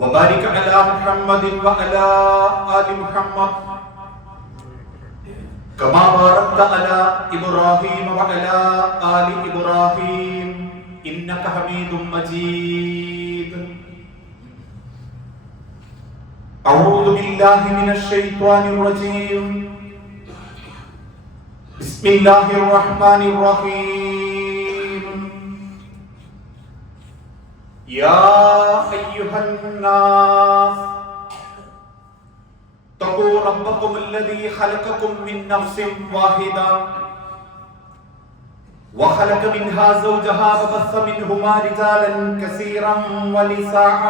وبارك على محمد وعلى آل محمد كما باركت على إبراهيم وعلى آل إبراهيم إنك حميد مجيد. أعوذ بالله من الشيطان الرجيم. بسم الله الرحمن الرحيم. يا أيها الناس اتقوا ربكم الذي خلقكم من نفس واحدة وخلق منها زوجها وبث منهما رجالا كثيرا ونساء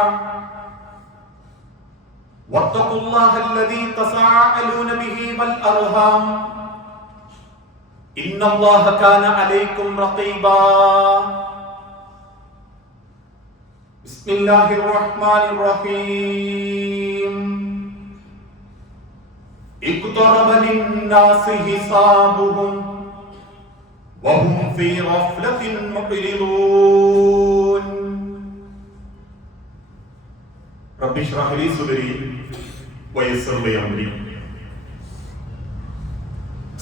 واتقوا الله الذي تساءلون به والأرحام إن الله كان عليكم رقيبا. بسم الله الرحمن الرحيم. اقترب للناس حسابهم وهم في غفلة معرضون. رب اشرح لي صدري ويسر لي أمري.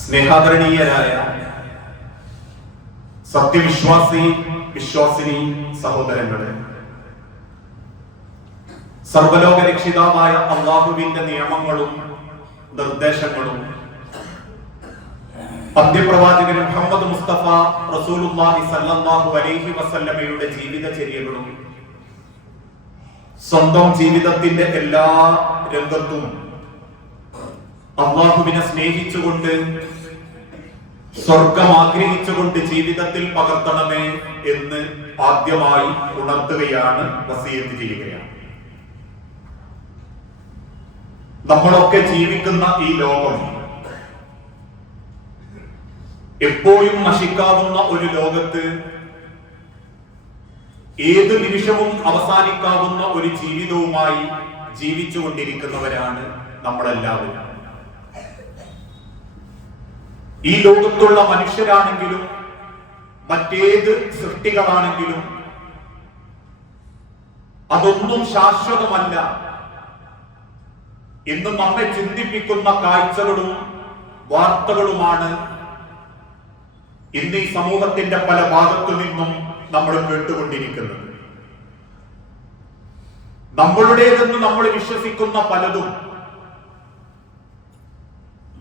സ്നേഹാദരണീയരായ വിശ്വാസിനി സഹോദരങ്ങളെ, സർവലോക രക്ഷിതാവായ അല്ലാഹുവിന്റെ നിയമങ്ങളും നിർദ്ദേശങ്ങളും അന്ത്യപ്രവാചകൻ മുഹമ്മദ് മുസ്തഫ റസൂലുള്ളാഹി സ്വല്ലല്ലാഹു അലൈഹി വസല്ലമയുടെ ജീവിതചര്യകളും സ്വന്തം ജീവിതത്തിന്റെ എല്ലാ രംഗത്തും അല്ലാഹുവിനെ സ്നേഹിച്ചുകൊണ്ട് സ്വർഗം ആഗ്രഹിച്ചുകൊണ്ട് ജീവിതത്തിൽ പകർത്തണമേ എന്ന് ആദ്യമായി ഉണർത്തുകയാണ്, വസിയത്ത് ചെയ്യുകയാണ്. നമ്മളൊക്കെ ജീവിക്കുന്ന ഈ ലോകം എപ്പോഴും നശിക്കാവുന്ന ഒരു ലോകത്ത് ഏത് നിമിഷവും അവസാനിക്കാവുന്ന ഒരു ജീവിതവുമായി ജീവിച്ചുകൊണ്ടിരിക്കുന്നവരാണ് നമ്മളെല്ലാവരും. ഈ ലോകത്തുള്ള മനുഷ്യരാണെങ്കിലും മറ്റേത് സൃഷ്ടികളാണെങ്കിലും അതൊന്നും ശാശ്വതമല്ല എന്ന് നമ്മെ ചിന്തിപ്പിക്കുന്ന കാഴ്ചകളും വാർത്തകളുമാണ് ഇന്ന് ഈ സമൂഹത്തിന്റെ പല ഭാഗത്തു നിന്നും നമ്മൾ കേട്ടുകൊണ്ടിരിക്കുന്നത്. നമ്മളുടേതെന്ന് നമ്മൾ വിശ്വസിക്കുന്ന പലതും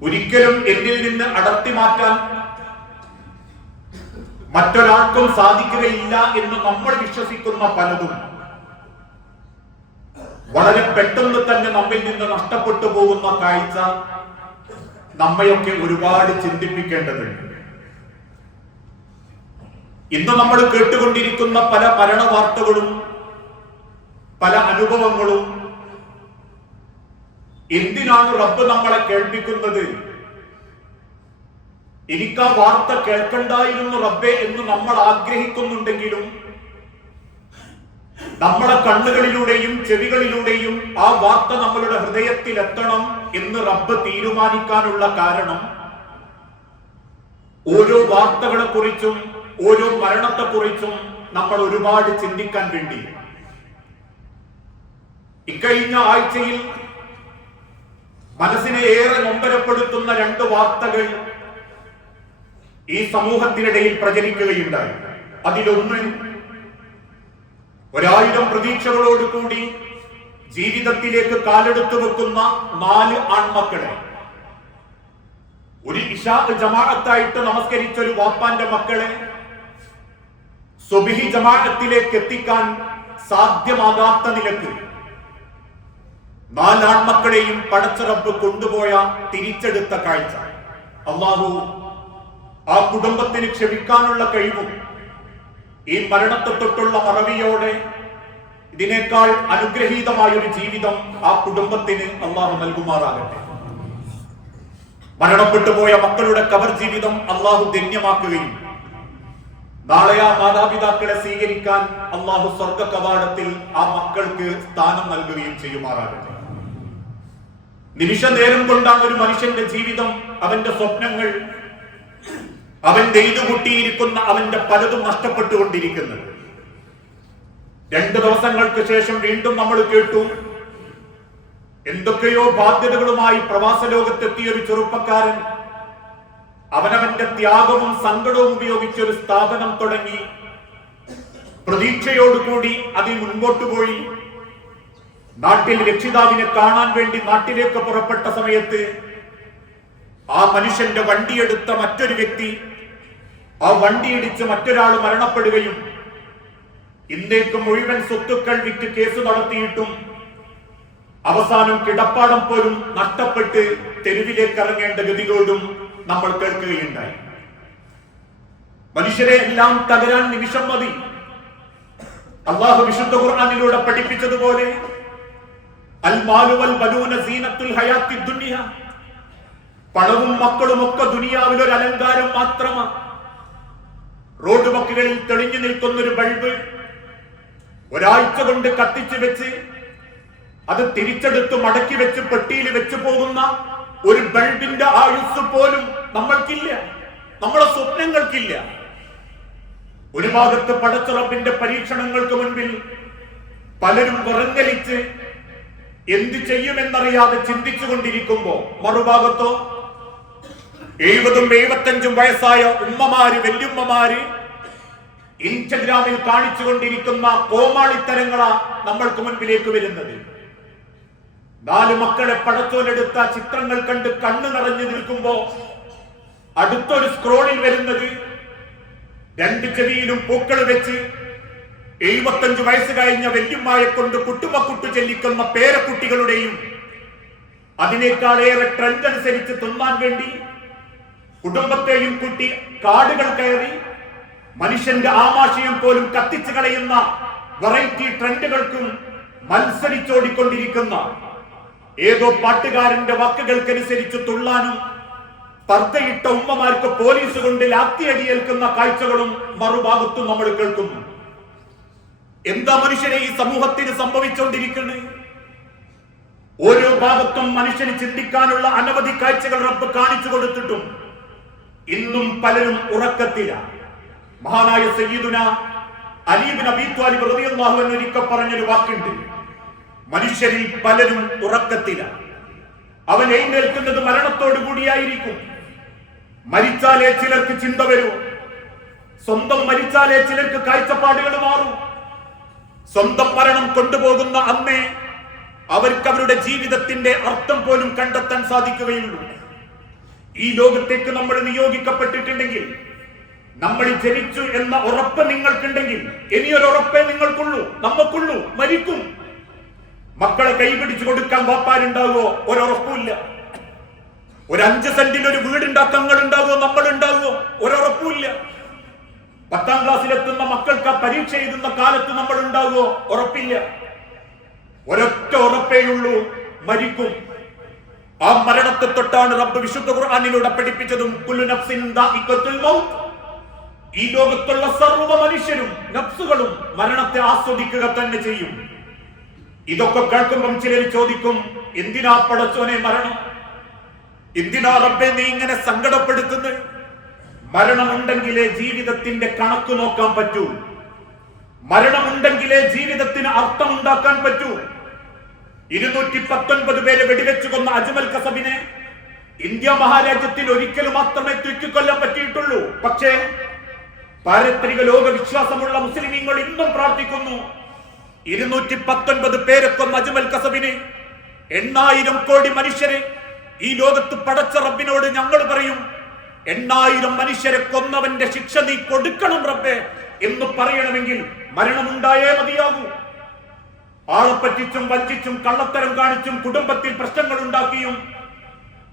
ഒരിക്കലും എന്നിൽ നിന്ന് അടർത്തി മാറ്റാൻ മറ്റൊരാൾക്കും സാധിക്കുകയില്ല എന്ന് നമ്മൾ വിശ്വസിക്കുന്ന പലതും വളരെ പെട്ടെന്ന് തന്നെ നമ്മിൽ നിന്ന് നഷ്ടപ്പെട്ടു പോകുന്ന കാഴ്ച നമ്മയൊക്കെ ഒരുപാട് ചിന്തിപ്പിക്കേണ്ടതുണ്ട്. ഇന്ന് നമ്മൾ കേട്ടുകൊണ്ടിരിക്കുന്ന പല മരണ വാർത്തകളും പല അനുഭവങ്ങളും എന്തിനാണ് റബ്ബ് നമ്മളെ കേൾപ്പിക്കുന്നത്? എനിക്ക് ആ വാർത്ത കേൾക്കണ്ടായിരുന്നു റബ്ബേ എന്ന് നമ്മൾ ആഗ്രഹിക്കുന്നുണ്ടെങ്കിലും നമ്മളെ കണ്ണുകളിലൂടെയും ചെവികളിലൂടെയും ആ വാർത്ത നമ്മളുടെ ഹൃദയത്തിൽ എത്തണം എന്ന് റബ്ബ് തീരുമാനിക്കാനുള്ള കാരണം ഓരോ വാർത്തകളെ കുറിച്ചും ഓരോ മരണത്തെ കുറിച്ചും നമ്മൾ ഒരുപാട് ചിന്തിക്കാൻ വേണ്ടി. ഇക്കഴിഞ്ഞ ആഴ്ചയിൽ മനസ്സിനെ ഏറെ നൊമ്പരപ്പെടുത്തുന്ന 2 വാർത്തകൾ ഈ സമൂഹത്തിനിടയിൽ പ്രചരിക്കുകയുണ്ടായി. അതിലൊന്ന്, 1000 പ്രതീക്ഷകളോടുകൂടി ജീവിതത്തിലേക്ക് കാലെടുത്തു വെക്കുന്ന 4 ആൺമക്കളെ ഒരു ഇശാ ജമാഅത്തായിട്ട് നമസ്കരിച്ചൊരു വാപ്പാന്റെ മക്കളെ സുബ്ഹി ജമാഅത്തിലേക്ക് എത്തിക്കാൻ സാധ്യമാകാത്ത നിലക്ക് 4 ആൺമക്കളെയും പടച്ച റബ്ബ് കൊണ്ടുപോയ തിരിച്ചെടുത്ത കാഴ്ച. അല്ലാഹു ആ കുടുംബത്തിന് ക്ഷമിക്കാനുള്ള കഴിവും ഈ മരണത്തെ തൊട്ടുള്ള മറവിയോടെ ഇതിനേക്കാൾ അനുഗ്രഹീതമായൊരു ജീവിതം ആ കുടുംബത്തിന് അല്ലാഹു നൽകുമാറാകട്ടെ. മരണപ്പെട്ടു പോയ മക്കളുടെ ഖബർ ജീവിതം അല്ലാഹു ധന്യമാക്കുകയും നാളെ ആ മാതാപിതാക്കളെ സ്വീകരിക്കാൻ അല്ലാഹു സ്വർഗ കവാടത്തിൽ ആ മക്കൾക്ക് സ്ഥാനം നൽകുകയും ചെയ്യുമാറാകട്ടെ. നിമിഷ നേരം കൊണ്ടാണ് ഒരു മനുഷ്യന്റെ ജീവിതം, അവന്റെ സ്വപ്നങ്ങൾ, അവൻ നെയ്തുകൂട്ടിയിരിക്കുന്ന അവന്റെ പലതും നഷ്ടപ്പെട്ടുകൊണ്ടിരിക്കുന്നത്. 2 ദിവസങ്ങൾക്ക് ശേഷം വീണ്ടും നമ്മൾ കേട്ടു, എന്തൊക്കെയോ ബാധ്യതകളുമായി പ്രവാസ ലോകത്തെത്തിയ ഒരു ചെറുപ്പക്കാരൻ അവനവന്റെ ത്യാഗവും സങ്കടവും ഉപയോഗിച്ച് ഒരു സ്ഥാപനം തുടങ്ങി. പ്രതീക്ഷയോടുകൂടി അതിൽ മുൻപോട്ട് പോയി. നാട്ടിൽ രക്ഷിതാവിനെ കാണാൻ വേണ്ടി നാട്ടിലേക്ക് പുറപ്പെട്ട സമയത്ത് ആ മനുഷ്യന്റെ വണ്ടിയെടുത്ത മറ്റൊരു വ്യക്തി ആ വണ്ടിയിടിച്ച് മറ്റൊരാൾ മരണപ്പെടുകയും ഇന്നേക്ക് മുഴുവൻ സ്വത്തുക്കൾ വിറ്റ് കേസ് നടത്തിയിട്ടും അവസാനം കിടപ്പാടം പോലും നഷ്ടപ്പെട്ട് തെരുവിലേക്ക് ഇറങ്ങേണ്ട ഗതികോടും നമ്മൾ കേൾക്കുകയുണ്ടായി. മനുഷ്യരെ എല്ലാം തകരാൻ നിമിഷം മതി. അല്ലാഹു വിശുദ്ധ ഖുർആനിലൂടെ പഠിപ്പിച്ചതുപോലെ അൽ മാലു വൽ ബനൂന സീനത്തുൽ ഹയാത്തി ദുനിയ, പണവും മക്കളും ഒക്കെ ദുനിയാവിൽ ഒരു അലങ്കാരം മാത്രമാണ്. റോഡ് വക്കുകളിൽ തെളിഞ്ഞു നിൽക്കുന്ന ഒരു ബൾബ് ഒരാഴ്ച കൊണ്ട് കത്തിച്ചു വെച്ച് അത് തിരിച്ചെടുത്ത് മടക്കി വെച്ച് പെട്ടിയിൽ വെച്ച് പോകുന്ന ഒരു ബൾബിന്റെ ആയുസ് പോലും നമ്മൾക്കില്ല, നമ്മുടെ സ്വപ്നങ്ങൾക്കില്ല. ഒരു ഭാഗത്ത് പടച്ച റബ്ബിന്റെ പരീക്ഷണങ്ങൾക്ക് മുൻപിൽ പലരും വിറങ്ങലിച്ച് എന്ത് ചെയ്യുമെന്നറിയാതെ ചിന്തിച്ചു കൊണ്ടിരിക്കുമ്പോ മറുഭാഗത്തോ 70-75 വയസ്സായ ഉമ്മമാര്, വല്യുമ്മമാര് ഇൻസ്റ്റഗ്രാമിൽ കാണിച്ചുകൊണ്ടിരിക്കുന്ന കോമാളിത്തരങ്ങളാ നമ്മൾക്ക് മുൻപിലേക്ക് വരുന്നത്. 4 മക്കളെ പടച്ചോലെടുത്ത ചിത്രങ്ങൾ കണ്ട് കണ്ണു നിറഞ്ഞു നിൽക്കുമ്പോ അടുത്തൊരു സ്ക്രോളിൽ വരുന്നത് 2 ചെവിയിലും പൂക്കൾ വെച്ച് 75 വയസ്സ് കഴിഞ്ഞ വല്യമ്മയെ കൊണ്ട് കുട്ടുമക്കുട്ടു ചെല്ലിക്കുന്ന പേരക്കുട്ടികളുടെയും അതിനേക്കാളേറെ ട്രെൻഡ് അനുസരിച്ച് തിന്നാൻ വേണ്ടി കുടുംബത്തെയും കൂട്ടി കാടുകൾ കയറി മനുഷ്യന്റെ ആമാശയം പോലും കത്തിച്ചു കളയുന്ന വെറൈറ്റി ട്രെൻഡുകൾക്കും മത്സരിച്ചോടിക്കൊണ്ടിരിക്കുന്ന ഏതോ പാട്ടുകാരന്റെ വാക്കുകൾക്കനുസരിച്ച് തുള്ളാനും പർദ്ദയിട്ട ഉമ്മമാർക്ക് പോലീസ് കൊണ്ട് ലാത്തിയടിയേൽക്കുന്ന കാഴ്ചകളും മറുഭാഗത്തും നമ്മൾ കേൾക്കുന്നു. എന്താ മനുഷ്യരെ ഈ സമൂഹത്തിന് സംഭവിച്ചുകൊണ്ടിരിക്കുന്നത്? ഓരോ ഭാഗത്തും മനുഷ്യന് ചിന്തിക്കാനുള്ള അനവധി കാഴ്ചകൾ റബ്ബ് കാണിച്ചു കൊടുത്തിട്ടും ഇന്നും പലരും ഉറക്കത്തിലാണ്. മഹാനായ സയ്യിദുന അലി ഇബ്നു അബീ ത്വാലിബ് റളിയല്ലാഹു അൻഹു ഒരിക്കൽ പറഞ്ഞൊരു വാക്കുണ്ട്, മനുഷ്യരിൽ പലരും ഉറക്കത്തിലാണ്. അവൻ എഴുന്നേൽക്കുന്നത് മരണത്തോടു കൂടിയായിരിക്കും. മരിച്ചാലേ ചിലർക്ക് ചിന്ത വരൂ, സ്വന്തം മരിച്ചാലേ ചിലർക്ക് കാഴ്ചപ്പാടുകൾ മാറും. സ്വന്തം മരണം കൊണ്ടുപോകുന്ന അന്നേ അവർക്ക് അവരുടെ ജീവിതത്തിന്റെ അർത്ഥം പോലും കണ്ടെത്താൻ സാധിക്കുകയുള്ളൂ. ഈ ലോകത്തേക്ക് നമ്മൾ നിയോഗിക്കപ്പെട്ടിട്ടുണ്ടെങ്കിൽ, നമ്മൾ ജനിച്ചു എന്ന ഉറപ്പ് നിങ്ങൾക്കുണ്ടെങ്കിൽ, ഇനിയൊരു ഉറപ്പേ നിങ്ങൾക്കുള്ളൂ, നമുക്കുള്ളൂ, മരിക്കും. മക്കളെ കൈപിടിച്ചു കൊടുക്കാൻ വാപ്പാരുണ്ടാകുമോ? ഒരുറപ്പുമില്ല. ഒരു 5 സെന്റിൽ ഒരു വീടുണ്ടാക്കാൻ ഉണ്ടാകുമോ? നമ്മൾ ഉണ്ടാകുമോ? ഒരുറപ്പുമില്ല. 10ാം ക്ലാസ്സിലെത്തുന്ന മക്കൾക്ക് പരീക്ഷ എഴുതുന്ന കാലത്ത് നമ്മൾ ഉണ്ടാകുമോ? ഉറപ്പില്ല. ഒരൊറ്റ ഉറപ്പേയുള്ളൂ, മരിക്കും. ആ മരണത്തെ തൊട്ടാണ് റബ്ബ് വിശുദ്ധ ഖുർആനിലൂടെ പഠിപ്പിച്ചതും കുല്ലു നഫ്സിൻ ദാഇഖത്തുൽ മൗത്ത്. ഈ ലോകത്തുള്ള സർവ്വ മനുഷ്യരും നഫ്സുകളും മരണത്തെ ആസ്വദിക്കുക തന്നെ ചെയ്യും. ഇതൊക്കെ കേൾക്കുമ്പം ചിലർ ചോദിക്കും, എന്തിനാ പടച്ചോനെ മരണം? എന്തിനാ റബ്ബേ നീ ഇങ്ങനെ സങ്കടപ്പെടുത്തുന്നത്? മരണമുണ്ടെങ്കിലേ ജീവിതത്തിന്റെ കണക്ക് നോക്കാൻ പറ്റൂ. മരണമുണ്ടെങ്കിലേ ജീവിതത്തിന് അർത്ഥമുണ്ടാക്കാൻ പറ്റൂ. 219 പേരെ വെടിവെച്ചു കൊന്ന അജ്മൽ കസബിനെ ഇന്ത്യ മഹാരാജ്യത്തിൽ ഒരിക്കൽ മാത്രമേ തൂക്കിക്കൊല്ലാൻ പറ്റിയിട്ടുള്ളൂ. പക്ഷേ പാരത്രിക ലോക വിശ്വാസമുള്ള മുസ്ലിമീങ്ങൾ ഇന്നും പ്രാർത്ഥിക്കുന്നു, 219 പേരെ കൊന്ന അജ്മൽ കസബിന് 8,000 കോടി മനുഷ്യരെ ഈ ലോകത്ത് പടച്ച റബ്ബിനോട് ഞങ്ങൾ പറയും, 8,000 മനുഷ്യരെ കൊന്നവന്റെ ശിക്ഷ നീ കൊടുക്കണം റബ്ബേ എന്ന് പറയണമെങ്കിൽ മരണമുണ്ടായേ മതിയാകൂ. ആളെ പറ്റിച്ചും വഞ്ചിച്ചും കള്ളത്തരം കാണിച്ചും കുടുംബത്തിൽ പ്രശ്നങ്ങൾ ഉണ്ടാക്കിയും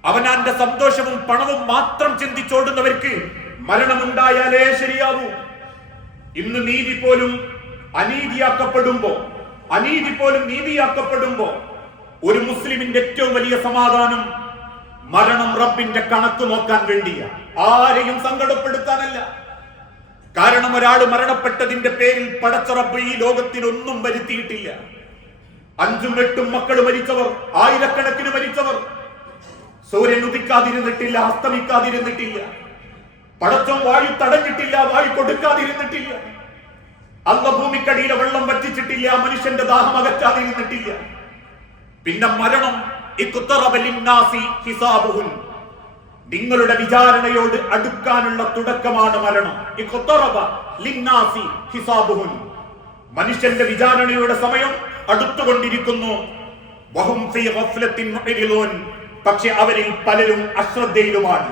അവനാന്റെ സന്തോഷവും പണവും മാത്രം ചിന്തിച്ചോടുന്നവർക്ക് മരണമുണ്ടായാലേ ശരിയാവൂ. ഇന്ന് നീതി പോലും അനീതിയാക്കപ്പെടുമ്പോ, അനീതി പോലും നീതിയാക്കപ്പെടുമ്പോ ഒരു മുസ്ലിമിന്റെ ഏറ്റവും വലിയ സമാധാനം മരണം റബ്ബിന്റെ കണക്ക് നോക്കാൻ വേണ്ടിയാ, ആരെയും സങ്കടപ്പെടുത്താനല്ല. കാരണം ഒരാൾ മരണപ്പെട്ടതിന്റെ പേരിൽ പടച്ച റബ്ബ് ഈ ലോകത്തിനൊന്നും വരുത്തിയിട്ടില്ല. 5ഉം 8ഉം മക്കൾ മരിച്ചവർ, ആയിരക്കണക്കിന് മരിച്ചവർ. സൂര്യൻ ഉദിക്കാതിരുന്നിട്ടില്ല, അസ്തമിക്കാതിരുന്നിട്ടില്ല. പടച്ചോൻ വായു തടഞ്ഞിട്ടില്ല, വായു കൊടുക്കാതിരുന്നിട്ടില്ല. അള്ള ഭൂമിക്കടിയിലെ വെള്ളം വറ്റിച്ചിട്ടില്ല, മനുഷ്യന്റെ ദാഹം അകറ്റാതെ നിന്നിട്ടില്ല. പിന്നെ മരണം നിങ്ങളുടെ വിചാരണയോട് അടുക്കാനുള്ള തുടക്കമാണ് മരണം. മനുഷ്യന്റെ വിചാരണയുടെ സമയം അടുത്തുകൊണ്ടിരിക്കുന്നു. പക്ഷെ അവരിൽ പലരും അശ്രദ്ധയിലുമാണ്.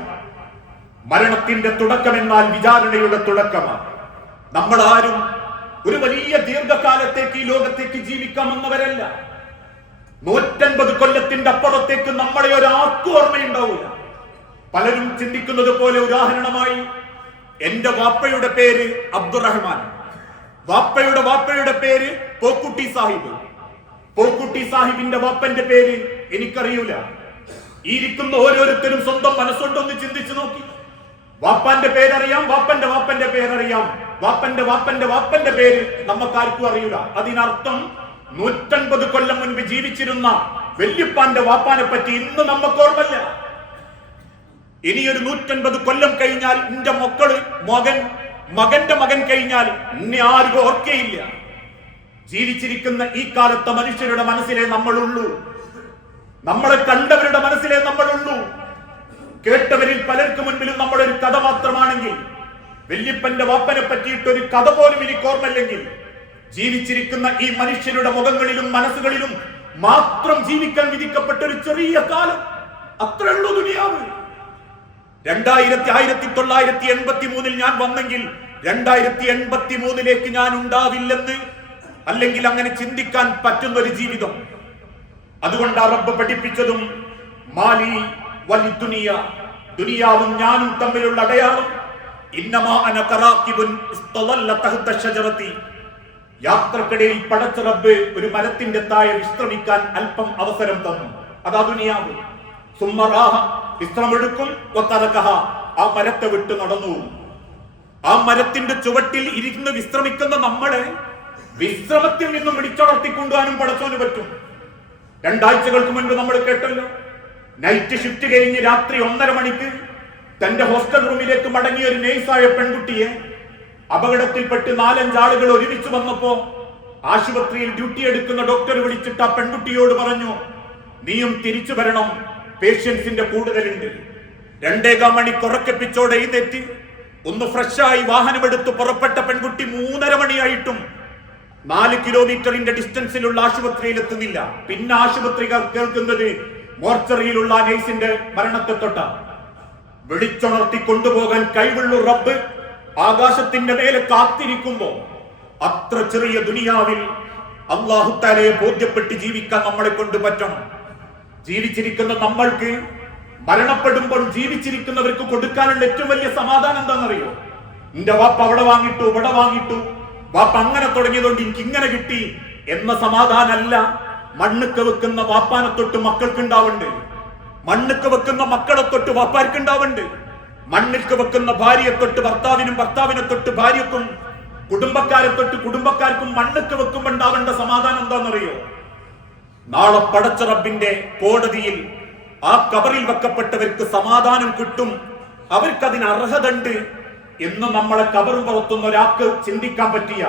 മരണത്തിന്റെ തുടക്കമെന്നാൽ വിചാരണയുടെ തുടക്കമാണ്. നമ്മൾ ആരും ഒരു വലിയ ദീർഘകാലത്തേക്ക് ഈ ലോകത്തേക്ക് ജീവിക്കാമെന്നവരല്ല. 150 കൊല്ലത്തിന്റെ അപ്പുറത്തേക്ക് നമ്മളെ ഒരാൾക്കും ഓർമ്മയുണ്ടാവില്ല. പലരും ചിന്തിക്കുന്നത് പോലെ ഉദാഹരണമായി എന്റെ വാപ്പയുടെ പേര് അബ്ദുറഹ്മാൻ, വാപ്പയുടെ പേര് പോക്കുട്ടി സാഹിബ്, പോക്കുട്ടി സാഹിബിന്റെ വാപ്പന്റെ പേര് എനിക്കറിയൂല. ഈ ഇരിക്കുന്ന ഓരോരുത്തരും സ്വന്തം മനസ്സുകൊണ്ടൊന്ന് ചിന്തിച്ചു നോക്കി. വാപ്പാന്റെ പേരറിയാം, വാപ്പന്റെ പേരറിയാം, വാപ്പന്റെ പേര് നമുക്കാർക്കും അറിയൂല. അതിനർത്ഥം 150 കൊല്ലം മുൻപ് ജീവിച്ചിരുന്ന വല്യപ്പാന്റെ വാപ്പാനെ പറ്റി ഇന്ന് നമുക്ക് ഓർമ്മല്ല. ഇനിയൊരു 150 കൊല്ലം കഴിഞ്ഞാൽ എന്റെ മകന്റെ മകൻ കഴിഞ്ഞാൽ എന്നെ ആരും ഓർക്കയില്ല. ജീവിച്ചിരിക്കുന്ന ഈ കാലത്തെ മനുഷ്യരുടെ മനസ്സിലേ നമ്മളുള്ളൂ, നമ്മളെ കണ്ടവരുടെ മനസ്സിലേ നമ്മളുള്ളൂ. കേട്ടവരിൽ പലർക്ക് മുൻപിലും നമ്മളൊരു കഥ മാത്രമാണെങ്കിൽ, വല്യപ്പന്റെ വാപ്പനെ പറ്റിയിട്ട് ഒരു കഥ പോലും എനിക്ക് ഓർമ്മല്ലെങ്കിൽ, ജീവിച്ചിരിക്കുന്ന ഈ മനുഷ്യരുടെ മുഖങ്ങളിലും മനസ്സുകളിലും മാത്രം ജീവിക്കാൻ വിധിക്കപ്പെട്ട ഒരു ചെറിയ കാലം, അത്രയുള്ളൂ ദുനിയാവ്. 1983 ഞാൻ വന്നെങ്കിൽ 2083 ഞാൻ ഉണ്ടാവില്ലെന്ന്, അല്ലെങ്കിൽ അങ്ങനെ ചിന്തിക്കാൻ പറ്റുന്ന ഒരു ജീവിതം. അതുകൊണ്ട് റബ്ബ് പഠിപ്പിച്ചതും മാലി വലി ദുനിയ, ദുനിയാവും ഞാനും തമ്മിലുള്ള അടയാളം. ഇന്നമാ അന ഖറാഖിബുൻ ഇസ്തളല്ല തഹ്ത ഷജറതി. യാത്രക്കിടയിൽ പടച്ച റബ്ബ് ഒരു മരത്തിന്റെ താഴെ വിശ്രമിക്കാൻ അല്പം അവസരം തന്നു. അതാ ദുനിയാവ്. സുമ്മറാഹ, വിശ്രമെടുക്കും, വതറകഹ, ആ മരത്തെ വിട്ട് നടന്നു. ആ മരത്തിന്റെ ചുവട്ടിൽ ഇരുന്ന് വിശ്രമിക്കുന്ന നമ്മളെ വിശ്രമത്തിൽ നിന്നും പിടിച്ചുണർത്തിക്കൊണ്ടുവാനും പടച്ചോന് പറ്റും. 2 ആഴ്ചകൾക്ക് മുൻപ് നമ്മൾ കേട്ടല്ലോ, നൈറ്റ് ഷിഫ്റ്റ് കഴിഞ്ഞ് രാത്രി 1:30 മണിക്ക് തന്റെ ഹോസ്റ്റൽ റൂമിലേക്ക് മടങ്ങിയ ഒരു നേഴ്സായ പെൺകുട്ടിയെ അപകടത്തിൽപ്പെട്ട് 4-5 ആളുകൾ ഒരുമിച്ച് വന്നപ്പോ ആശുപത്രിയിൽ ഡ്യൂട്ടി എടുക്കുന്ന ഡോക്ടർ വിളിച്ചിട്ട് ആ പെൺകുട്ടിയോട് പറഞ്ഞു, നീയും തിരിച്ചു വരണം, പേഷ്യൻസിന്റെ കൂടുതലുണ്ട്. 2.25 മണിക്ക് ഉറക്കപ്പിച്ചോടെ എഴുന്നേറ്റ് ഒന്ന് ഫ്രഷായി വാഹനമെടുത്ത് പുറപ്പെട്ട പെൺകുട്ടി 3:30 മണിയായിട്ടും 4 കിലോമീറ്ററിന്റെ ഡിസ്റ്റൻസിലുള്ള ആശുപത്രിയിൽ എത്തുന്നില്ല. പിന്നെ ആശുപത്രിക്കാർ കേൾക്കുന്നത് മോർച്ചറിയിലുള്ള നഴ്സിന്റെ മരണത്തെ തൊട്ട. വിളിച്ചുണർത്തി കൊണ്ടുപോകാൻ കഴിവുള്ള റബ്ബ് ആകാശത്തിന്റെ മേലെ കാത്തിരിക്കുമ്പോ അത്ര ചെറിയ ദുനിയാവിൽ അല്ലാഹു തആലയെ ബോധ്യപ്പെട്ട് ജീവിക്കാൻ നമ്മളെ കൊണ്ട് പറ്റണം. ജീവിച്ചിരിക്കുന്ന നമ്മൾക്ക് മരണപ്പെടുമ്പോൾ ജീവിച്ചിരിക്കുന്നവർക്ക് കൊടുക്കാനുള്ള ഏറ്റവും വലിയ സമാധാനം എന്താണെന്നറിയോ? എന്റെ വാപ്പ അവിടെ വാങ്ങിട്ടു, ഇവിടെ വാങ്ങിട്ടു, വാപ്പ അങ്ങനെ തുടങ്ങിയതുകൊണ്ട് എനിക്ക് ഇങ്ങനെ കിട്ടി എന്ന സമാധാനമല്ല. മണ്ണുക്ക് വെക്കുന്ന വാപ്പാനെ തൊട്ട് മക്കൾക്ക് ഉണ്ടാവുന്നുണ്ട്, മണ്ണുക്ക് വെക്കുന്ന മക്കളെ തൊട്ട് വാപ്പാർക്ക് ഉണ്ടാവുന്നുണ്ട്, മണ്ണിൽക്ക് വെക്കുന്ന ഭാര്യയെ തൊട്ട് ഭർത്താവിനും, ഭർത്താവിനെ തൊട്ട് ഭാര്യക്കും, കുടുംബക്കാരെ തൊട്ട് കുടുംബക്കാർക്കും മണ്ണുക്ക് വെക്കുമ്പോ ഉണ്ടാവേണ്ട സമാധാനം എന്താണെന്നറിയോ? നാളെ പടച്ച റബ്ബിന്റെ കോടതിയിൽ ആ കബറിൽ വെക്കപ്പെട്ടവർക്ക് സമാധാനം കിട്ടും, അവർക്കതിന് അർഹതയുണ്ട് എന്ന് നമ്മളെ കബറും പുറത്തുന്ന ഒരാൾക്ക് ചിന്തിക്കാൻ പറ്റിയ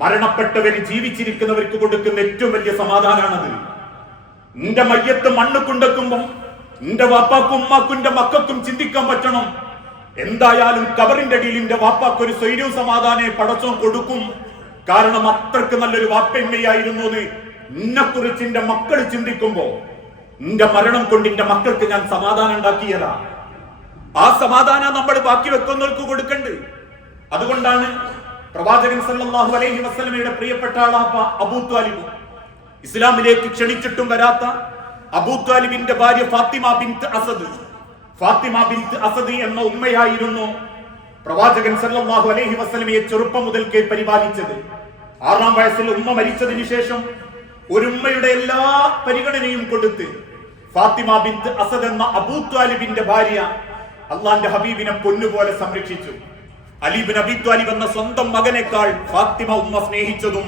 മരണപ്പെട്ടവര് ജീവിച്ചിരിക്കുന്നവർക്ക് കൊടുക്കുന്ന ഏറ്റവും വലിയ സമാധാനമാണത്. നിന്റെ മയ്യത്ത് മണ്ണ് കൊണ്ടെക്കുമ്പോ നിന്റെ വാപ്പാക്കും ഉമ്മാക്കും എന്റെ മക്കൾക്കും ചിന്തിക്കാൻ പറ്റണം, എന്തായാലും കബറിന്റെ അടിയിൽ എന്റെ വാപ്പാക്ക് ഒരു സ്വൈര്യവും സമാധാനേ പടച്ചോൻ കൊടുക്കും. കാരണം അത്രക്ക് നല്ലൊരു വാപ്പയമ്മയായിരുന്നു എന്ന് എന്നെ കുറിച്ച് എന്റെ മക്കൾ ചിന്തിക്കുമ്പോ നിന്റെ മരണം കൊണ്ട് എന്റെ മക്കൾക്ക് ഞാൻ സമാധാനം ഉണ്ടാക്കിയതാ. ആ സമാധാനം നമ്മൾ ബാക്കി വെക്കുന്നവർക്ക് കൊടുക്കണ്ട്. അതുകൊണ്ടാണ് പ്രവാചകൻ സല്ലല്ലാഹു അലൈഹി വസല്ലമയുടെ പ്രിയപ്പെട്ട ആളാപ്പ അബൂ ത്വാലിബ്, ഇസ്ലാമിലേക്ക് ക്ഷണിച്ചിട്ടും വരാത്ത അബൂ ത്വാലിബിന്റെ ഭാര്യ ഫാത്തിമ ബിൻത് അസദ്, ഫാത്തിമ ബിൻത് അസദ് എന്ന ഉമ്മയായിരുന്നു പ്രവാചകൻ സല്ലല്ലാഹു അലൈഹി വസല്ലമയെ ചെറുപ്പം മുതൽക്കേ പരിപാലിച്ചത്. 6-ാം വയസ്സിൽ ഉമ്മ മരിച്ചതിന് ശേഷം ഒരു ഉമ്മയുടെ എല്ലാ പരിഗണനയും കൊടുത്ത് ഫാത്തിമ ബിൻത് അസദ് എന്ന അബൂ ത്വാലിബിന്റെ ഭാര്യ അള്ളാന്റെ ഹബീബിനെ പൊന്നുപോലെ സംരക്ഷിച്ചു. അലി ഇബ്നു അബീ ത്വാലിബ് എന്ന സ്വന്തം മകനേക്കാൾ ഫാത്തിമ ഉമ്മ സ്നേഹിച്ചതും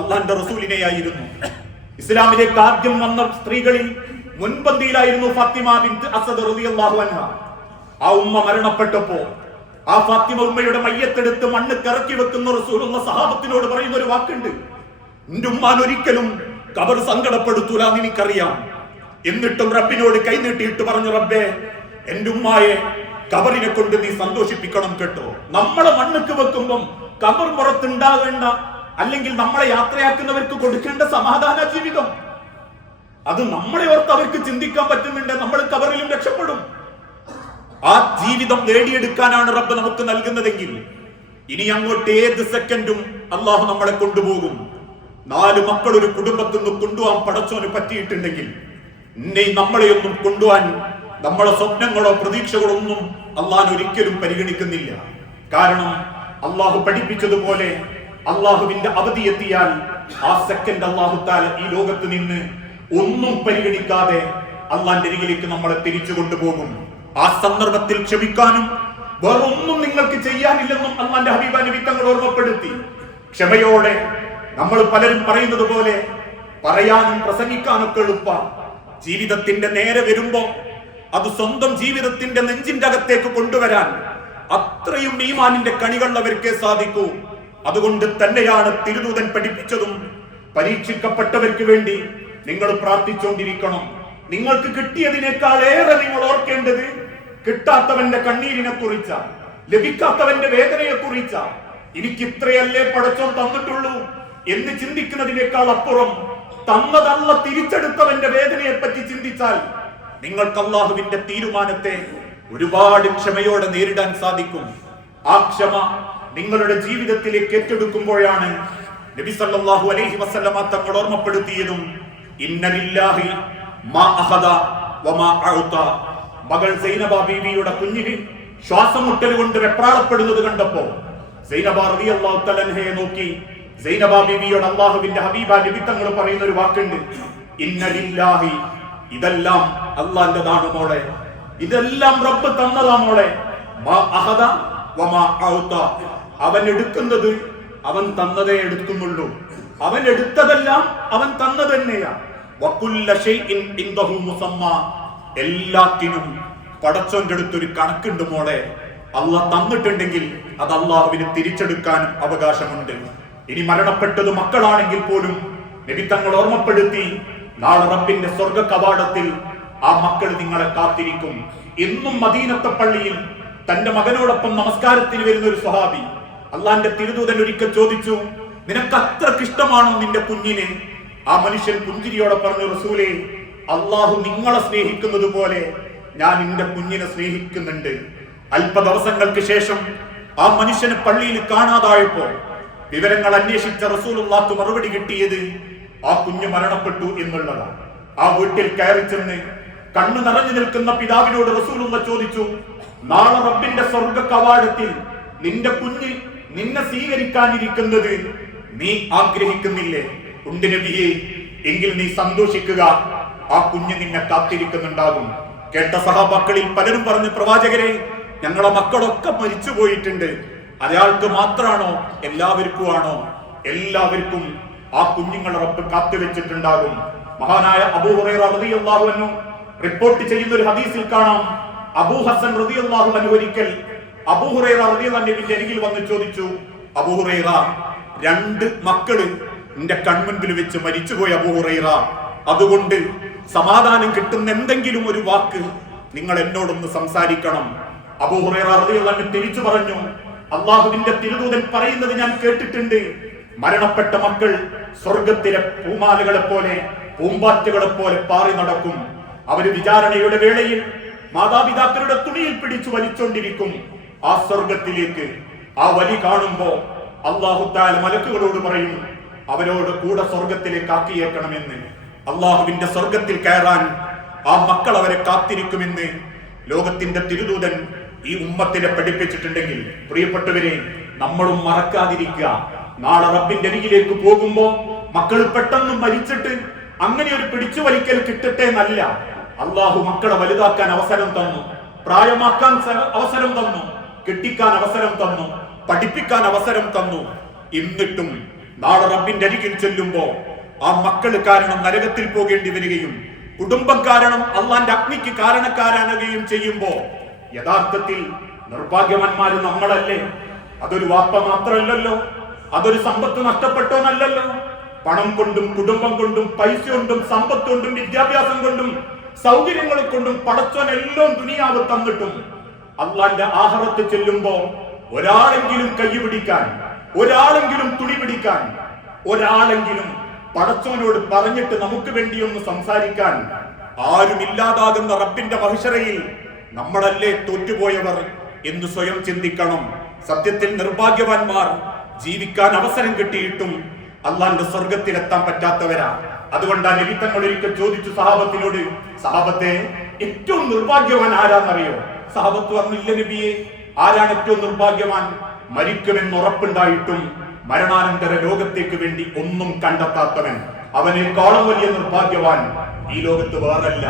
അള്ളാന്റെ റസൂലിനെയായിരുന്നു. ഇസ്ലാമിലേക്ക് ആദ്യം വന്ന സ്ത്രീകളിൽ മുൻപന്തിയിലായിരുന്നു ഫാത്തിമ ബിൻത് അസദ് റളിയല്ലാഹു അൻഹ. ആ ഉമ്മ മരണപ്പെട്ടപ്പോ ആ ഫാത്തിമ ഉമ്മയുടെ മയ്യത്തെടുത്ത് മണ്ണ് കറക്കി വെക്കുന്ന റസൂലുള്ള സഹാബത്തിനോട് പറയുന്ന ഒരു വാക്കുണ്ട്, എന്റെ ഉമ്മാൻ ഒരിക്കലും ഖബർ സങ്കടപ്പെടുത്തൂല എന്ന് എനിക്കറിയാം. എന്നിട്ടും റബ്ബിനോട് കൈനീട്ടിയിട്ട് പറഞ്ഞു, റബ്ബേ എന്റെ ഉമ്മായെ ഖബറിനെ കൊണ്ട് നീ സന്തോഷിപ്പിക്കണം കേട്ടോ. നമ്മളെ മണ്ണുക്ക് വെക്കുമ്പം ഖബർ പുറത്തുണ്ടാകേണ്ട, അല്ലെങ്കിൽ നമ്മളെ യാത്രയാക്കുന്നവർക്ക് കൊടുക്കേണ്ട സമാധാന ജീവിതം, അത് നമ്മളെ ഓർത്ത് അവർക്ക് ചിന്തിക്കാൻ പറ്റുന്നുണ്ട്, നമ്മൾ ഖബറിലും രക്ഷപ്പെടും. ആ ജീവിതം നേടിയെടുക്കാനാണ് റബ്ബ് നമുക്ക് നൽകുന്നതെങ്കിൽ ഇനി അങ്ങോട്ട് ഏത് സെക്കൻഡും അള്ളാഹു നമ്മളെ കൊണ്ടുപോകും. 4 മക്കൾ ഒരു കുടുംബത്തിൽ നിന്ന് കൊണ്ടുപോകാൻ പടച്ചോന് പറ്റിയിട്ടുണ്ടെങ്കിൽ ഇനി നമ്മളെയൊന്നും കൊണ്ടുപോകാൻ നമ്മളെ സ്വപ്നങ്ങളോ പ്രതീക്ഷകളോ ഒന്നും അള്ളാഹ് ഒരിക്കലും പരിഗണിക്കുന്നില്ല. കാരണം അള്ളാഹു പഠിപ്പിച്ചതുപോലെ അള്ളാഹുവിന്റെ അവധി എത്തിയാൽ ആ സെക്കൻഡ് അള്ളാഹു താല ഈ ലോകത്ത് നിന്ന് ഒന്നും പരിഗണിക്കാതെ അള്ളാന്റെ അരികിലേക്ക് നമ്മളെ തിരിച്ചു കൊണ്ടുപോകും. ആ സന്ദർഭത്തിൽ ക്ഷമിക്കാനും വേറൊന്നും നിങ്ങൾക്ക് ചെയ്യാനില്ലെന്നും അള്ളാന്റെ ഹബീബ നബി തങ്ങൾ ഓർമ്മപ്പെടുത്തി. ക്ഷമയോടെ നമ്മൾ പലരും പറയുന്നത് പോലെ പറയാനും പ്രസംഗിക്കാനൊക്കെ എളുപ്പമാണ്. ജീവിതത്തിന്റെ നേരെ വരുമ്പോ അത് സ്വന്തം ജീവിതത്തിന്റെ നെഞ്ചിന്റെ അകത്തേക്ക് കൊണ്ടുവരാൻ അത്രയും ഈമാനിന്റെ കണികൾ അവർക്കേ സാധിക്കൂ. അതുകൊണ്ട് തന്നെയാണ് തിരുദൂതൻ പഠിപ്പിച്ചതും പരീക്ഷിക്കപ്പെട്ടവർക്ക് വേണ്ടി നിങ്ങൾ പ്രാർത്ഥിച്ചുകൊണ്ടിരിക്കണം. നിങ്ങൾക്ക് കിട്ടിയതിനേക്കാൾ ഏറെ നിങ്ങൾ ഓർക്കേണ്ടത് കിട്ടാത്തവന്റെ കണ്ണീരിനെ കുറിച്ച, ലഭിക്കാത്തവന്റെ വേദനയെ കുറിച്ച. എനിക്ക് ഇത്രയല്ലേ പടച്ചോൻ തന്നിട്ടുള്ളൂ എന്ന് ചിന്തിക്കുന്നതിനേക്കാൾ അപ്പുറം തന്നതല്ല തിരിച്ചെടുത്തവന്റെ വേദനയെ പറ്റി ചിന്തിച്ചാൽ നിങ്ങൾക്ക് അള്ളാഹുവിന്റെ തീരുമാനത്തെ ഒരുപാട് ക്ഷമയോടെ നേരിടാൻ സാധിക്കും. ആ ക്ഷമ നിങ്ങളുടെ ജീവിതത്തിലേക്ക് ഏറ്റെടുക്കുമ്പോഴാണ് നബി സല്ലല്ലാഹു അലൈഹി വസല്ലമ തങ്ങൾ ഓർമ്മപ്പെടുത്തിയതും ഇന്നലില്ലാഹി മാ അഖദ വമാ അഅത. മകൾ സൈനബ ബീവിയുടെ കുഞ്ഞിന് ശ്വാസം മുട്ടൽ കൊണ്ട് വെപ്രാളപ്പെടുന്നത് കണ്ടപ്പോ സൈനബ റളിയല്ലാഹു തആല അൻഹയെ നോക്കി സൈനബ ബീവിയോട് അല്ലാഹുവിന്റെ ഹബീബ നബി തങ്ങൾ പറയുന്ന ഒരു വാക്കുണ്ട്, ഇന്നലില്ലാഹി, ഇതെല്ലാം അല്ലാഹുവിന്റേതാണ് മോളെ, ഇതെല്ലാം റബ്ബ് തന്നതാ മോളെ. മാ അഖദ വമാ അഅത. അവൻ എടുക്കുന്നത് അവൻ തന്നതേ എടുക്കുന്നുള്ളൂ, അവൻ എടുത്തതെല്ലാം അവൻ തന്നത് തന്നെയാ. വകുല്ല ശൈഇൻ ഇൻദഹു മുസമ്മ. എല്ലാത്തിനും പടച്ചോന്റെ അടുത്തൊരു കണക്കുണ്ട് മോളെ. അള്ളാഹ് തന്നിട്ടുണ്ടെങ്കിൽ അത് അള്ളാഹുവിന് തിരിച്ചെടുക്കാനും അവകാശമുണ്ട്. ഇനി മരണപ്പെട്ടത് മക്കളാണെങ്കിൽ പോലും നബി തങ്ങൾ ഓർമ്മപ്പെടുത്തി, നാളെ റബ്ബിന്റെ സ്വർഗ കവാടത്തിൽ ആ മക്കൾ നിങ്ങളെ കാത്തിരിക്കും. എന്നും മദീനത്തെ പള്ളിയിൽ തന്റെ മകനോടൊപ്പം നമസ്കാരത്തിന് വരുന്ന ഒരു സ്വഹാബി അള്ളാന്റെ തിരുദൂതൻ ഒരിക്കൽ ചോദിച്ചു, നിനക്ക് അത്രക്ക് ഇഷ്ടമാണോ നിന്റെ കുഞ്ഞിനെ? ആ മനുഷ്യൻ പുഞ്ചിരിയോടെ പറഞ്ഞു, റസൂലേ, അള്ളാഹു നിങ്ങളെ സ്നേഹിക്കുന്നത് പോലെ ഞാൻ എന്റെ കുഞ്ഞിനെ സ്നേഹിക്കുന്നുണ്ട്. അല്പ ദിവസങ്ങൾക്ക് ശേഷം ആ മനുഷ്യനെ പള്ളിയിൽ കാണാതായപ്പോ വിവരങ്ങൾ അന്വേഷിച്ച റസൂലുള്ളാഹിക്ക് മറുപടി കിട്ടിയത് ആ കുഞ്ഞ് മരണപ്പെട്ടു എന്നുള്ളതാണ്. ആ വീട്ടിൽ കയറി ചെന്ന് കണ്ണു നിറഞ്ഞു നിൽക്കുന്ന പിതാവിനോട് റസൂലുള്ള ചോദിച്ചു, നാളെ റബ്ബിന്റെ സ്വർഗ കവാടത്തിൽ നിന്റെ കുഞ്ഞ് നിന്നെ സ്വീകരിക്കാനിരിക്കുന്നത് നീ ആഗ്രഹിക്കുന്നില്ലേ? ഉണ്ട് നബിയേ, എങ്കിൽ നീ സന്തോഷിക്കുക, ആ കുഞ്ഞ് നിന്നെ കാത്തിരിക്കുന്നുണ്ടാകും. കേട്ട സഹാബാക്കളിൽ പലരും പറഞ്ഞു, പ്രവാചകരെ, ഞങ്ങളെ മക്കളൊക്കെ മരിച്ചു പോയിട്ടുണ്ട്, അയാൾക്ക് മാത്രമാണോ എല്ലാവർക്കും ആണോ? എല്ലാവർക്കും ആ കുഞ്ഞുങ്ങളെ റബ്ബ് കാത്തുവെച്ചിട്ടുണ്ടാകും. മഹാനായ അബൂ ഹുറൈറ റളിയല്ലാഹു അൻഹു റിപ്പോർട്ട് ചെയ്യുന്ന ഒരു ഹദീസിൽ കാണാം, അബൂ ഹസൻ റളിയല്ലാഹു അൻഹു ഒരിക്കൽ അബൂ ഹുറൈറ റളിയല്ലാഹു അൻഹുവിന്റെ അരികിൽ വന്ന് ചോദിച്ചു, അബൂ ഹുറൈറ, 2 മക്കള് നിന്റെ കൺമുൻപിൽ വെച്ച് മരിച്ചുപോയി അബൂ ഹുറൈറ, അതുകൊണ്ട് സമാധാനം കിട്ടുന്ന എന്തെങ്കിലും ഒരു വാക്ക് നിങ്ങൾ എന്നോടൊന്ന് സംസാരിക്കണം. അബൂ ഹുറൈറ റളിയല്ലാഹു അൻഹു തിരിച്ചു പറഞ്ഞു, അള്ളാഹുവിന്റെ തിരുദൂതൻ പറയുന്നത് ഞാൻ കേട്ടിട്ടുണ്ട്, മരണപ്പെട്ട മക്കൾ സ്വർഗത്തിലെ പൂമാലകളെ പോലെ, പൂമ്പാറ്റകളെ പോലെ പാറി നടക്കും. അവര് വിചാരണയുടെ വേളയിൽ മാതാപിതാക്കളുടെ തുണിയിൽ പിടിച്ചു വലിച്ചോണ്ടിരിക്കും ആ സ്വർഗത്തിലേക്ക്. ആ വലി കാണുമ്പോ അല്ലാഹു തആല മലക്കുകളോട് പറയും, അവരോട് കൂടെ സ്വർഗത്തിലേക്ക് ആക്കിയേക്കണമെന്ന്. അള്ളാഹുവിന്റെ സ്വർഗത്തിൽ കയറാൻ ആ മക്കൾ അവരെ കാത്തിരിക്കുമെന്ന് ലോകത്തിന്റെ തിരുദൂതൻ ഈ ഉമ്മത്തിനെ പഠിപ്പിച്ചിട്ടുണ്ടെങ്കിൽ, പ്രിയപ്പെട്ടവരെ, നമ്മളും മറക്കാതിരിക്കുക. നാളെ റബ്ബിന്റെ അരികിലേക്ക് പോകുമ്പോ മക്കൾ പെട്ടെന്ന് മരിച്ചിട്ട് അങ്ങനെ ഒരു പിടിച്ചു വലിക്കൽ കിട്ടട്ടെ എന്നല്ല. അള്ളാഹു മക്കളെ വലുതാക്കാൻ അവസരം തന്നു, പ്രായമാക്കാൻ അവസരം തന്നു, കെട്ടിക്കാൻ അവസരം തന്നു, പഠിപ്പിക്കാൻ അവസരം തന്നു. എന്നിട്ടും നാളെ റബ്ബിന്റെ അരികിൽ ചെല്ലുമ്പോ ആ മക്കൾ കാരണം നരകത്തിൽ പോകേണ്ടി വരികയും കുടുംബം കാരണം അള്ളാന്റെ അഗ്നിക്ക് കാരണക്കാരാകുകയും ചെയ്യുമ്പോ യഥാർത്ഥത്തിൽ നിർഭാഗ്യവാന്മാര് നമ്മളല്ലേ? അതൊരു വാപ്പ മാത്രമല്ലല്ലോ, അതൊരു സമ്പത്ത് നഷ്ടപ്പെട്ടോന്നല്ലല്ലോ. പണം കൊണ്ടും കുടുംബം കൊണ്ടും പൈസ കൊണ്ടും സമ്പത്ത് കൊണ്ടും വിദ്യാഭ്യാസം കൊണ്ടും സൗകര്യങ്ങൾ കൊണ്ടും പടച്ചോൻ എല്ലാം ദുനിയാവ് തന്നിട്ടും അള്ളാന്റെ ആഹറത്ത് ചെല്ലുമ്പോ ഒരാളെങ്കിലും കൈ പിടിക്കാൻ, ഒരാളെങ്കിലും തുണി പിടിക്കാൻ, ഒരാളെങ്കിലും പടച്ചോനോട് പറഞ്ഞിട്ട് നമുക്ക് വേണ്ടിയൊന്ന് സംസാരിക്കാൻ ആരുമില്ലാതാകുന്ന റബ്ബിന്റെ മഹിശറയിൽ നമ്മളല്ലേ തോറ്റുപോയവർ എന്ന് സ്വയം ചിന്തിക്കണം. സത്യത്തിൽ നിർഭാഗ്യവാന്മാർ ജീവിക്കാൻ അവസരം കിട്ടിയിട്ടും അള്ളാന്റെ സ്വർഗത്തിലെത്താൻ പറ്റാത്തവരാ. അതുകൊണ്ടാണ് നബി തങ്ങൾ ഒരിക്കൽ ചോദിച്ചു സഹാബത്തിനോട്, സഹാബത്തെ ഏറ്റവും നിർഭാഗ്യവാൻ ആരാന്നറിയോ? സഹാബത്ത് പറഞ്ഞു, ഇല്ല നബിയെ, ആരാണ് ഏറ്റവും നിർഭാഗ്യവാൻ? മരിക്കുമെന്ന് ഉറപ്പുണ്ടായിട്ടും മരണാനന്തര ലോകത്തേക്ക് വേണ്ടി ഒന്നും കണ്ടെത്താത്തവൻ, അവനേക്കാളും വലിയ നിർഭാഗ്യവാൻ ഈ ലോകത്ത് വേറല്ല.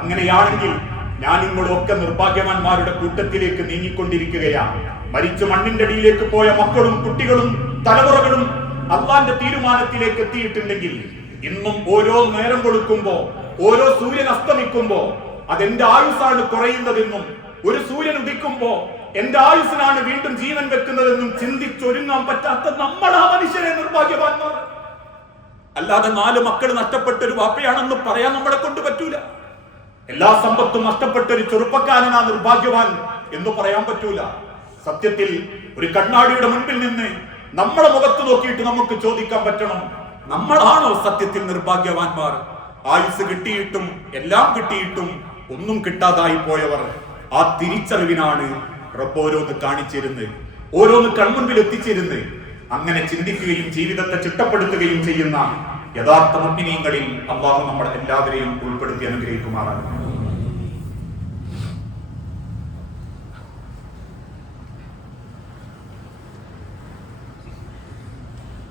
അങ്ങനെയാണെങ്കിൽ ഞാൻ നിങ്ങളൊക്കെ നിർഭാഗ്യവാന്മാരുടെ കൂട്ടത്തിലേക്ക് നീങ്ങിക്കൊണ്ടിരിക്കുകയാ. മരിച്ചു മണ്ണിന്റെ അടിയിലേക്ക് പോയ മക്കളും കുട്ടികളും തലമുറകളും അള്ളാന്റെ തീരുമാനത്തിലേക്ക് എത്തിയിട്ടുണ്ടെങ്കിൽ ഇന്നും ഓരോ നേരം കൊടുക്കുമ്പോ, ഓരോ സൂര്യൻ അസ്തമിക്കുമ്പോ അതെന്റെ ആയുസ്സാണ് കുറയുന്നതെന്നും ഒരു സൂര്യൻ ഉദിക്കുമ്പോ എന്റെ ആയുസ്സിനാണ് വീണ്ടും ജീവൻ വെക്കുന്നതെന്നും ചിന്തിച്ചൊരുങ്ങാൻ പറ്റാത്ത നമ്മളാ മനുഷ്യരെ നിർഭാഗ്യവാന്മാർ. അല്ലാതെ 4 മക്കൾ നഷ്ടപ്പെട്ട ഒരു വാപ്പയാണെന്ന് പറയാൻ നമ്മളെ കൊണ്ട് പറ്റൂല. എല്ലാ സമ്പത്തും നഷ്ടപ്പെട്ട ഒരു ചെറുപ്പക്കാരനാ നിർഭാഗ്യവാൻ എന്ന് പറയാൻ പറ്റൂല. സത്യത്തിൽ ഒരു കണ്ണാടിയുടെ മുൻപിൽ നിന്ന് നമ്മളെ മുഖത്ത് നോക്കിയിട്ട് നമുക്ക് ചോദിക്കാൻ പറ്റണം, നമ്മളാണോ സത്യത്തിൽ നിർഭാഗ്യവാന്മാർ? ആയുസ് കിട്ടിയിട്ടും എല്ലാം കിട്ടിയിട്ടും ഒന്നും കിട്ടാതായി പോയവർ. ആ തിരിച്ചറിവിനാണ് റബ്ബ് ഓരോന്ന് കാണിച്ചിരുന്നത്, ഓരോന്ന് കൺമുൻപിൽ എത്തിച്ചിരുന്നത്. അങ്ങനെ ചിന്തിക്കുകയും ജീവിതത്തെ ചിട്ടപ്പെടുത്തുകയും ചെയ്യുന്ന യഥാർത്ഥ മുഅ്മിനീങ്ങളിൽ അല്ലാഹു നമ്മളെ എല്ലാവരെയും ഉൾപ്പെടുത്തി അനുഗ്രഹിക്കുമാറാകട്ടെ.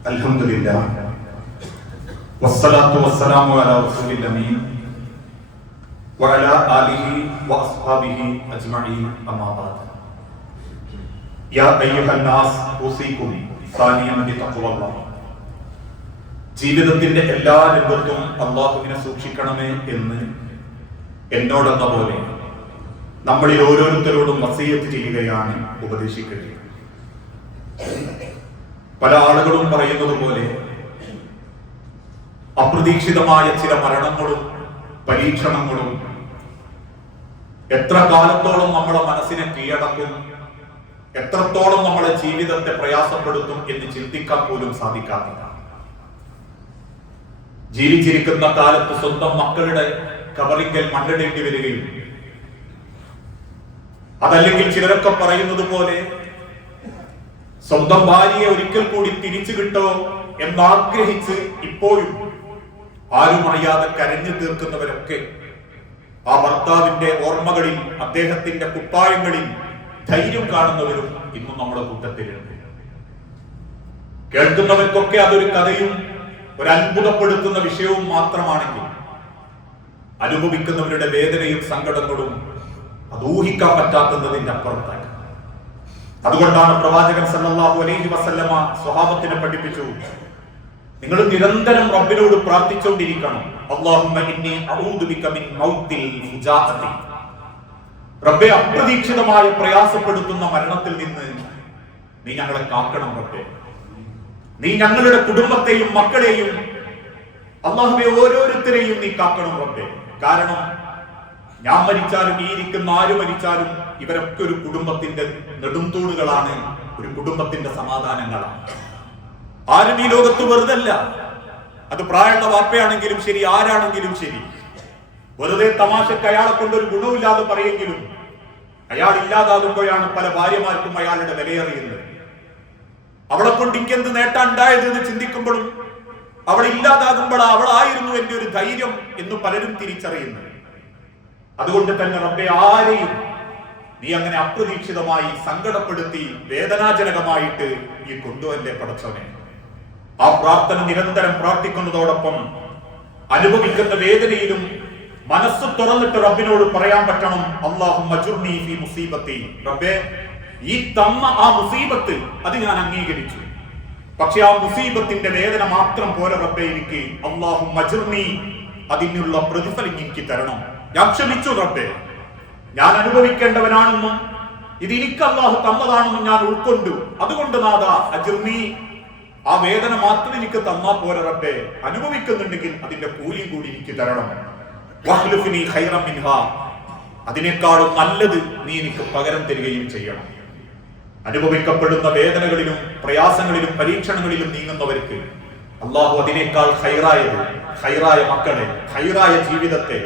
അൽഹംദുലില്ലാഹ് വസ്സലാത്തു വസ്സലാമു അലാ റസൂലിൽ അമീൻ വഅലാ ആലിഹി വഅസ്ഹാബിഹി അജ്മഈൻ അമ്മാ ബഅദ്. യാ അയ്യുഹൻ നാസ് ഉസീകും സാനിയൻ ബിതഖ്വല്ലാഹ്. ജീവിതത്തിന്റെ എല്ലാ രംഗത്തും അല്ലാഹുവിനെ സൂക്ഷിക്കണമേ എന്ന് എന്നോടെന്ന പോലെ നമ്മളിൽ ഓരോരുത്തരോടും വസിയത്ത് ചെയ്യുകയാണ്, ഉപദേശിക്കുകയാണ്. പല ആളുകളും പറയുന്നത് പോലെ അപ്രതീക്ഷിതമായ ചില മരണങ്ങളും പരീക്ഷണങ്ങളും എത്ര കാലത്തോളം നമ്മളെ മനസ്സിനെ കീഴടക്കും, എത്രത്തോളം നമ്മളെ ജീവിതത്തെ പ്രയാസപ്പെടുത്തും എന്ന് ചിന്തിക്കാൻ പോലും സാധിക്കാത്തതാണ്. ജീവിച്ചിരിക്കുന്ന കാലത്ത് സ്വന്തം മക്കളുടെ കബറിങ്കൽ മണ്ണിടേണ്ടി വരികയും, അതല്ലെങ്കിൽ ചിലരൊക്കെ പറയുന്നത് പോലെ സ്വന്തം ഭാര്യയെ ഒരിക്കൽ കൂടി തിരിച്ചു കിട്ടോ എന്നാഗ്രഹിച്ച് ഇപ്പോഴും ആരും അറിയാതെ കരഞ്ഞു തീർക്കുന്നവരൊക്കെ ആ ഭർത്താവിന്റെ ഓർമ്മകളിൽ, അദ്ദേഹത്തിന്റെ കുപ്പായങ്ങളിൽ ധൈര്യം കാണുന്നവരും ഇന്നും നമ്മുടെ കൂട്ടത്തിലുണ്ട്. കേൾക്കുന്നവർക്കൊക്കെ അതൊരു കഥയും ഒരു അത്ഭുതപ്പെടുത്തുന്ന വിഷയവും മാത്രമാണെങ്കിൽ അനുഭവിക്കുന്നവരുടെ വേദനയും സങ്കടങ്ങളും അത് ഊഹിക്കാൻ പറ്റാത്തതിന്റെ അപ്പുറത്തായി. അതുകൊണ്ടാണ് പ്രവാചകൻ സല്ലല്ലാഹു അലൈഹി വസല്ലമ സ്വഹാബത്തിനെ പഠിപ്പിച്ചു, നിങ്ങൾ നിരന്തരം റബ്ബിനോട് പ്രാർത്ഥിച്ചുകൊണ്ടിരിക്കണം. അല്ലാഹുമ്മ ഇന്നി അഊദു ബിക മിൻ മൗത്തിൽ ഫുജാഅതി. റബ്ബേ, അപ്രതീക്ഷിതമായ പ്രയാസപ്പെടുത്തുന്ന മരണത്തിൽ നിന്ന് നീ ഞങ്ങളെ കാക്കണം റബ്ബേ. നീ ഞങ്ങളുടെ കുടുംബത്തെയും മക്കളെയും അല്ലാഹുവേ ഓരോരുത്തരെയും നീ കാക്കണം റബ്ബേ. കാരണം ഞാൻ മരിച്ചാലും ഈ ഇരിക്കുന്ന ആര് മരിച്ചാലും ഇവരൊക്കെ ഒരു കുടുംബത്തിന്റെ നെടുംതൂണുകളാണ്, ഒരു കുടുംബത്തിന്റെ സമാധാനങ്ങളാണ്. ആരും ഈ ലോകത്ത് വെറുതല്ല. അത് പ്രായമുള്ള വാപ്പയാണെങ്കിലും ശരി, ആരാണെങ്കിലും ശരി. വെറുതെ തമാശക്ക് അയാളെ കൊണ്ടൊരു ഗുണമില്ലാതെ പറയെങ്കിലും അയാൾ ഇല്ലാതാകുമ്പോഴാണ് പല ഭാര്യമാർക്കും അയാളുടെ വിലയറിയുന്നത്. അവളെ കൊണ്ട് എനിക്കെന്ത് നേട്ടം ഉണ്ടായത് എന്ന് ചിന്തിക്കുമ്പോഴും അവൾ ഇല്ലാതാകുമ്പോൾ അവളായിരുന്നു എന്റെ ഒരു ധൈര്യം എന്ന് പലരും തിരിച്ചറിയുന്നു. അതുകൊണ്ട് തന്നെ റബ്ബേ, ആരെയും നീ അങ്ങനെ അപ്രതീക്ഷിതമായി സങ്കടപ്പെടുത്തി വേദനാജനകമായിട്ട് ഈ കൊണ്ടുവല്ലേ പടച്ചവനെ. ആ പ്രാർത്ഥന നിരന്തരം പ്രാർത്ഥിക്കുന്നതോടൊപ്പം അനുഭവിക്കുന്ന വേദനയിലും മനസ്സ് തുറന്നിട്ട് റബ്ബിനോട് പറയാൻ പറ്റണം, അല്ലാഹുമ്മ അജ്റുനി ഫീ മുസീബത്തി. റബ്ബേ, ഈ തന്ന ആ മുസീബത്ത് അത് ഞാൻ അംഗീകരിച്ചു, പക്ഷെ ആ മുസീബത്തിന്റെ വേദന മാത്രം പോലെ റബ്ബേ എനിക്ക് അല്ലാഹുമ്മ അജ്റുനി, അതിനുള്ള പ്രതിഫലം എനിക്ക് തരണം. ഞാൻ ക്ഷമിച്ചു റബ്ബേ, ഞാൻ അനുഭവിക്കേണ്ടവനാണെന്നും ഇത് എനിക്ക് അല്ലാഹു തന്നതാണെന്ന് ഞാൻ ഉൾക്കൊണ്ടു. അതുകൊണ്ട് നാഥ അജിർനി, ആ വേദന മാത്രം എനിക്ക് തന്നാ പോരെ റബ്ബേ, അനുഭവിക്കുന്നുണ്ടെങ്കിൽ അതിന്റെ കൂലിയും കൂടി എനിക്ക് തരണം. വഹ്ലുഫ്നി ഖൈറൻ മിൻഹാ, അതിനേക്കാളും നല്ലത് നീ എനിക്ക് പകരം തരികയും ചെയ്യണം. അനുഭവിക്കപ്പെടുന്ന വേദനകളിലും പ്രയാസങ്ങളിലും പരീക്ഷണങ്ങളിലും നീങ്ങുന്നവർക്ക് അള്ളാഹു അതിനേക്കാൾ ഖൈറായത്, ഖൈറായ മക്കളെ, ഖൈറായ ജീവിതത്തെ,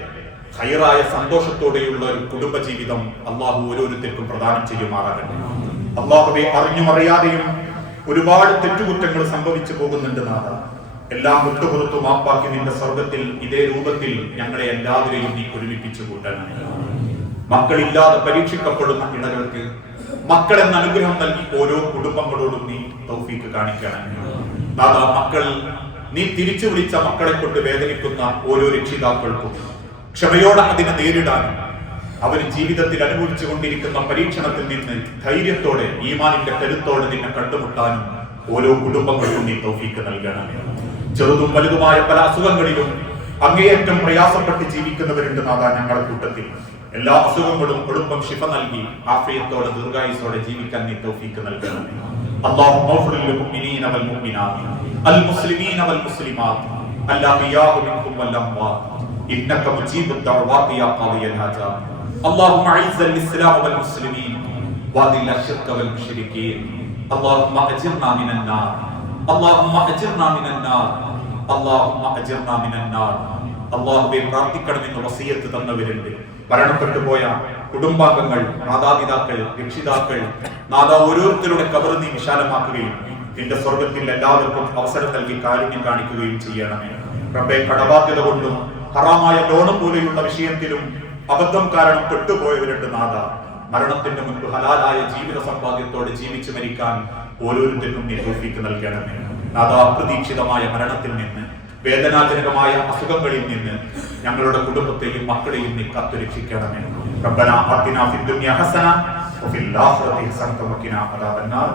ഖൈറായ സന്തോഷത്തോടെയുള്ള ഒരു കുടുംബ ജീവിതം അള്ളാഹു ഓരോരുത്തർക്കും പ്രദാനം ചെയ്യുമാറാകട്ടെ. അള്ളാഹുവെ, അറിഞ്ഞും അറിയാതെയും ഒരുപാട് തെറ്റുകുറ്റങ്ങൾ സംഭവിച്ചു പോകുന്നുണ്ട് നാഥ. എല്ലാം വിട്ടുപുറത്തു മാപ്പാക്കി നിന്റെ സ്വർഗത്തിൽ ഇതേ രൂപത്തിൽ ഞങ്ങളെ എല്ലാവരെയും നീ ഒരുമിപ്പിച്ചു കൂട്ടണം. മക്കളില്ലാതെ പരീക്ഷിക്കപ്പെടുന്ന ഇണകൾക്ക് മക്കളെന്ന അനുഗ്രഹം നൽകി ഓരോ കുടുംബങ്ങളോടും നീ തൗഫീക്ക് കാണിക്കണം നാഥ. മക്കൾ നീ തിരിച്ചു വിളിച്ച മക്കളെ കൊണ്ട് വേദനിക്കുന്ന ഓരോ രക്ഷിതാക്കൾക്കും ക്ഷമയോടെ അതിനെ നേരിടാനും അവർ ജീവിതത്തിൽ അനുഭവിച്ചു കൊണ്ടിരിക്കുന്ന പരീക്ഷണത്തിൽ നിന്ന് ധൈര്യത്തോടെ ഈമാനിന്റെ കരുത്തോടെ നിന്നെ കണ്ടുമുട്ടാനും ഓരോ കുടുംബങ്ങൾക്കും നീ തൗഫീക്ക് നൽകണം. ചെറുതും വലുതുമായ പല അസുഖങ്ങളിലും അങ്ങേയറ്റം പ്രയാസപ്പെട്ട് ജീവിക്കുന്നവരുണ്ട് നാഥ ഞങ്ങളുടെ കൂട്ടത്തിൽ. എല്ലാ അസുഖങ്ങളും കുടുംബം ശിഫ നൽകി ആഫിയത്തോടെ ദീർഘായുസ്സോടെ ജീവിക്കാൻ നീ തൗഫീക്ക് നൽകണം. അല്ലാഹുമ്മ ഗ്ഫിർ ലിൽ മുഅ്മിനീന വൽ മുഅ്മിനാത്ത് അൽ മുസ്ലിമീന വൽ മുസ്ലിമാത്ത് അൽ-അഹ്യാഉ മിൻഹും വൽ അംവാത്ത് ഇന്നക മുജീബുദ് ദഅവാതി യാ ഖാദിയൽ ഹാജാത്ത്. اللهم اعز الاسلام والمسلمين واذل الشرك والمشركين. اللهم اجرنا من النار. اللهم اجرنا من النار. اللهم اجرنا من النار. അല്ലാഹുവേ, പ്രാർത്ഥിക്കണമെന്ന് വസിയത്ത് തന്നവരുണ്ട്. മരണപ്പെട്ടു പോയ കുടുംബാംഗങ്ങൾ, മാതാപിതാക്കൾ, രക്ഷിതാക്കൾ, നാഥ ഓരോരുത്തരുടെ ഖബർ നീ വിശാലമാക്കുകയും നിന്റെ സ്വർഗത്തിൽ എല്ലാവർക്കും അവസരം നൽകി കാരുണ്യം കാണിക്കുകയും ചെയ്യണമേ. റബ്ബേ, കടബാധ്യത കൊണ്ടും ഹറാമായ ലോൺ പോലെയുള്ള വിഷയത്തിലും അബദ്ധം കാരണം പെട്ടുപോയവരുണ്ട് നാഥ. മരണത്തിന്റെ മുൻപ് ഹലാലായ ജീവിത സമ്പാദ്യത്തോടെ ജീവിച്ചു മരിക്കാൻ ഓരോരുത്തർക്കും നീ തൗഫീക്ക് നൽകണമേ നാഥ. അപ്രതീക്ഷിതമായ മരണത്തിൽ നിന്ന്, വേദനാജനകമായ അസുഖങ്ങളിൽ നിന്ന് ഞങ്ങളുടെ കുടുംബത്തെയും മക്കളെയും നീ കാത്തുരക്ഷിക്കണമേ. റബ്ബനാ ആതിനാ ഫിദ്ദുനിയ ഹസന വഫിൽ ആഖിറതി ഹസനത വഖിനാ അദാബന്നാർ.